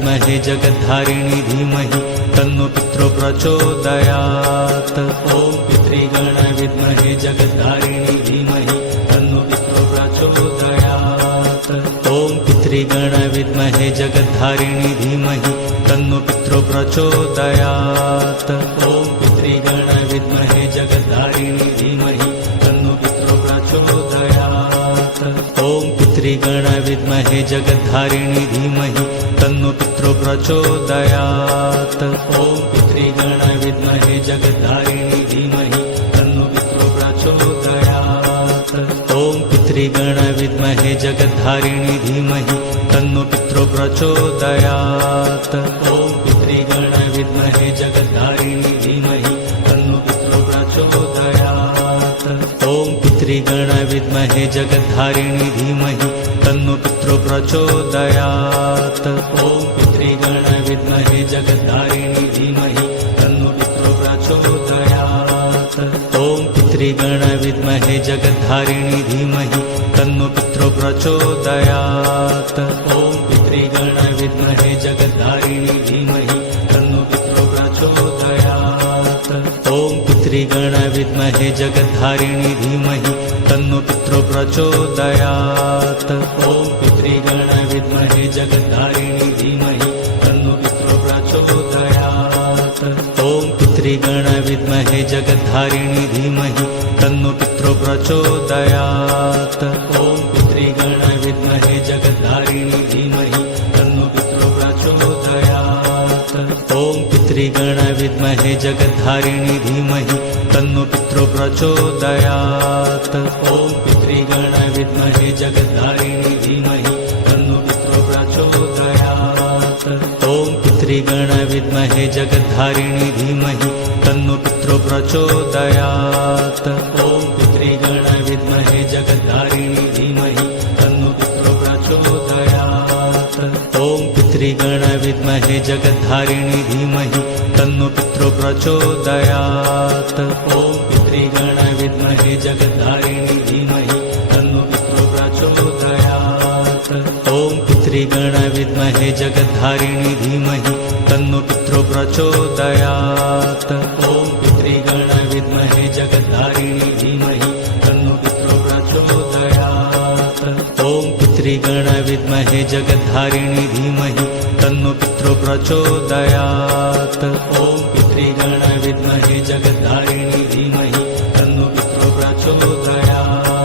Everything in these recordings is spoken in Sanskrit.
विद्महे जगद्धारिणी धीमहि तन्नो पितरो प्रचोदयात्। ॐ पितृगणाय विद्महे जगद्धारिणी धीमहि तन्नो पितरो प्रचोदयात्। ॐ पितृगणाय विद्महे जगद्धारिणी धीमहि तन्नो पितरो प्रचोदयात्। ॐ पितृगणाय विद्महे जगद्धारिणी धीमहि तन्नो पितरो प्रचोदयात्। ॐ पितृगणाय विद्महे जगद्धारिणी धीमहि तन्नो पितरो प्रचोदयात्। ॐ पितृगणाय विद्महे जगद्धारिणी धीमहि तन्नो पितरो प्रचोदयात्। ॐ पितृगणाय विद्महे जगद्धारिणी धीमहि तन्नो पितरो प्रचोदयात्। ॐ पितृगणाय विद्महे जगद्धारिणी धीमहि तन्नो पितरो प्रचोदयात्। ॐ पितृगणाय विद्महे जगद्धारिणी धीमहि तन्नो पितरो प्रचोदयात्। ॐ पितृगणाय विद्महे जगद्धारिणी धीमहि तन्नो पितरो प्रचोदयात्। ॐ पितृगणाय विद्महे जगद्धारिणी धीमहि तन्नो पितरो प्रचोदयात्। ॐ पितृगणाय विद्महे जगद्धारिणी धीमहि तन्नो पितरो प्रचोदयात्। ॐ पितृगणाय विद्महे जगद्धारिणी धीमहि तन्नो पितरो प्रचोदयात्। ॐ पितृगणाय विद्महे जगद्धारिणी धीमहि तन्नो पितरो प्रचोदयात्। ॐ पितृगणाय विद्महे जगद्धारिणी धीमहि तन्नो पितरो प्रचोदयात्। ॐ पितृगणाय विद्महे जगद्धारिणी धीमहि तन्नो पितरो प्रचोदयात्। ॐ पितृगणाय विद्महे जगद्धारिणी धीमहि तन्नो पितरो प्रचोदयात्। ॐ पितृगणाय विद्महे जगद्धारिणी धीमहि तन्नो पितरो प्रचोदयात्। ॐ पितृगणाय विद्महे जगद्धारिणी धीमहि तन्नो पितरो प्रचोदयात्। ॐ पितृगणाय विद्महे जगद्धारिणी धीमहि तन्नो पितरो प्रचोदयात्। ॐ पितृगणाय विद्महे जगद्धारिणी धीमहि तन्नो पितरो प्रचोदयात्। ॐ पितृगणाय विद्महे जगद्धारिणी धीमहि तन्नो पितरो प्रचोदयात्। ॐ पितृगणाय विद्महे जगद्धारिणी धीमहि तन्नो पितरो प्रचोदयात्। ॐ पितृगणाय विद्महे जगद्धारिणी धीमहि तन्नो पितरो प्रचोदयात्। ॐ पितृगणाय विद्महे जगद्धारिणी धीमहि तन्नो पितरो प्रचोदयात्। ॐ पितृगणाय विद्महे जगद्धारिणी धीमहि तन्नो पितरो प्रचोदयात्।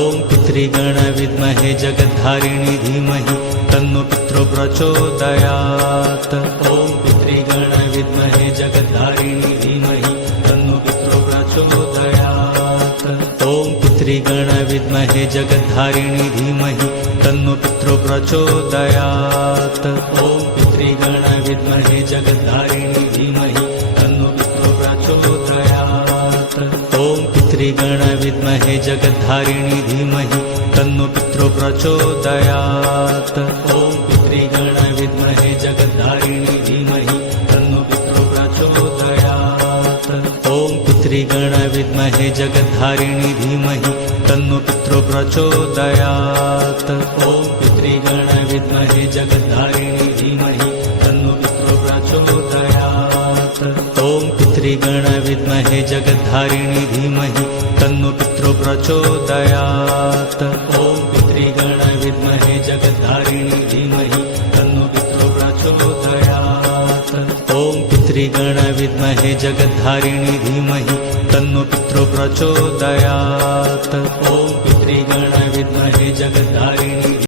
ॐ पितृगणाय विद्महे जगद्धारिणी धीमहि तन्नो पितरो प्रचोदयात्। ॐ पितृगणाय विद्महे जगद्धारिणी धीमहि तन्नो पितरो प्रचोदयात्। ॐ पितृगणाय विद्महे जगद्धारिणी धीमहि तन्नो पितरो प्रचोदयात्। ॐ पितृगणाय विद्महे जगद्धारिणी धीमहि तन्नो पितरो प्रचोदयात्। ॐ पितृगणाय विद्महे जगद्धारिणी धीमहि तन्नो पितरो प्रचोदयात्। ॐ पितृगणाय विद्महे जगद्धारिणी धीमहि तन्नो पितरो प्रचोदयात्। ॐ पितृगणाय विद्महे जगद्धारिणी धीमहि तन्नो पितरो प्रचोदयात्। ॐ पितृगणाय विद्महे जगद्धारिणी धीमहि तन्नो पितरो प्रचोदयात्। ॐ पितृगणाय विद्महे जगद्धारिणी धीमहि तन्नो पितरो प्रचोदयात्। ॐ पितृगणाय विद्महे जगद्धारिणी धीमहि तन्नो पितरो प्रचोदयात्। ॐ पितृगणाय विद्महे जगद्धारिणी धीमहि तन्नो पितरो प्रचोदयात्। ॐ पितृगणाय विद्महे जगद्धारिणी